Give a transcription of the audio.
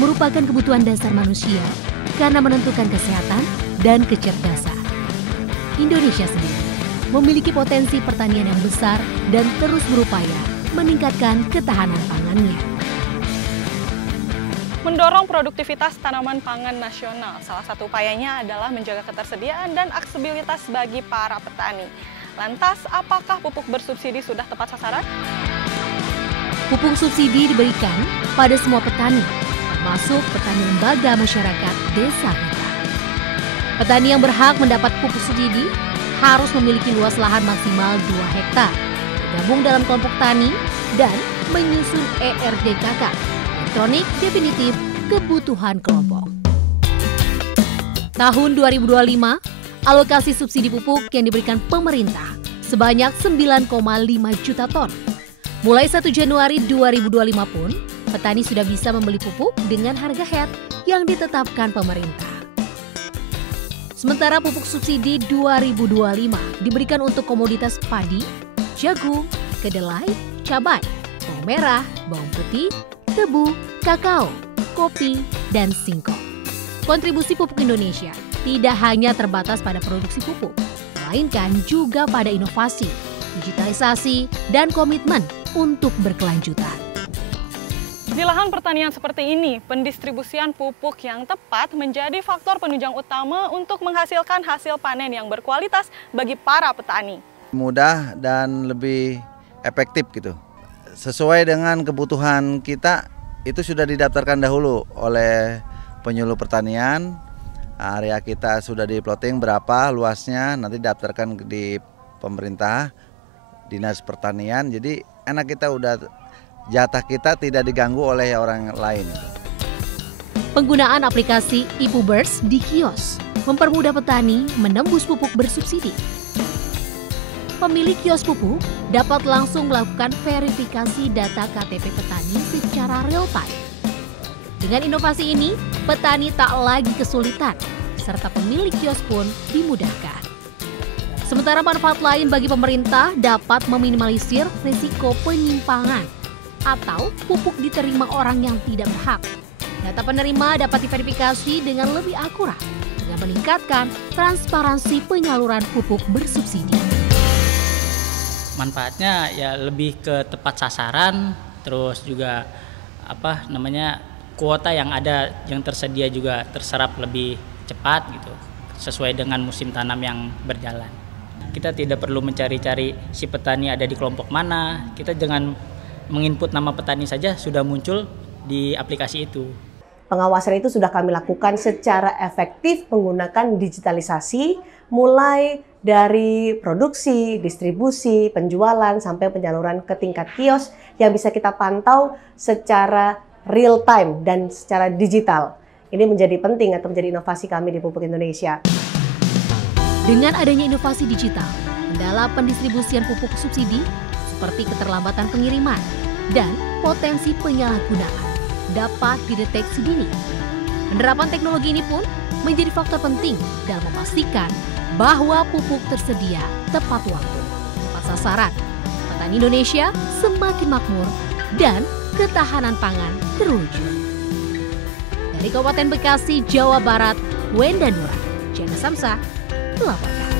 merupakan kebutuhan dasar manusia karena menentukan kesehatan dan kecerdasan. Indonesia sendiri memiliki potensi pertanian yang besar dan terus berupaya meningkatkan ketahanan pangannya. Mendorong produktivitas tanaman pangan nasional, salah satu upayanya adalah menjaga ketersediaan dan aksesibilitas bagi para petani. Lantas, apakah pupuk bersubsidi sudah tepat sasaran? Pupuk subsidi diberikan pada semua petani, termasuk petani lembaga masyarakat desa kita. Petani yang berhak mendapat pupuk subsidi harus memiliki luas lahan maksimal 2 hektar, bergabung dalam kelompok tani, dan menyusun ERDKK, elektronik definitif kebutuhan kelompok. Tahun 2025, alokasi subsidi pupuk yang diberikan pemerintah sebanyak 9,5 juta ton. Mulai 1 Januari 2025 pun, petani sudah bisa membeli pupuk dengan harga head yang ditetapkan pemerintah. Sementara pupuk subsidi 2025 diberikan untuk komoditas padi, jagung, kedelai, cabai, bawang merah, bawang putih, tebu, kakao, kopi, dan singkong. Kontribusi pupuk Indonesia tidak hanya terbatas pada produksi pupuk, melainkan juga pada inovasi, digitalisasi, dan komitmen untuk berkelanjutan. Di lahan pertanian seperti ini, pendistribusian pupuk yang tepat menjadi faktor penunjang utama untuk menghasilkan hasil panen yang berkualitas bagi para petani. Mudah dan lebih efektif gitu. Sesuai dengan kebutuhan kita, itu sudah didaftarkan dahulu oleh penyuluh pertanian. Area kita sudah di plotting berapa luasnya, nanti daftarkan di pemerintah, dinas pertanian. Jadi enak, kita udah jatah kita tidak diganggu oleh orang lain. Penggunaan aplikasi Ipubers di kios mempermudah petani menembus pupuk bersubsidi. Pemilik kios pupuk dapat langsung melakukan verifikasi data KTP petani secara real time. Dengan inovasi ini, petani tak lagi kesulitan, serta pemilik kios pun dimudahkan. Sementara manfaat lain bagi pemerintah dapat meminimalisir risiko penyimpangan atau pupuk diterima orang yang tidak berhak. Data penerima dapat diverifikasi dengan lebih akurat dengan meningkatkan transparansi penyaluran pupuk bersubsidi. Manfaatnya ya lebih ke tepat sasaran, terus juga kuota yang ada yang tersedia juga terserap lebih cepat gitu, sesuai dengan musim tanam yang berjalan. Kita tidak perlu mencari-cari si petani ada di kelompok mana, kita dengan menginput nama petani saja sudah muncul di aplikasi itu. Pengawasan itu sudah kami lakukan secara efektif menggunakan digitalisasi, mulai dari produksi, distribusi, penjualan, sampai penyaluran ke tingkat kios yang bisa kita pantau secara real time dan secara digital. Ini menjadi penting atau menjadi inovasi kami di Pupuk Indonesia. Dengan adanya inovasi digital, kendala pendistribusian pupuk subsidi seperti keterlambatan pengiriman dan potensi penyalahgunaan dapat dideteksi dini. Penerapan teknologi ini pun menjadi faktor penting dalam memastikan bahwa pupuk tersedia tepat waktu, tepat sasaran. Petani Indonesia semakin makmur dan ketahanan pangan terwujud. Dari Kabupaten Bekasi, Jawa Barat, Wenda Nura, Jana Samsa melaporkan.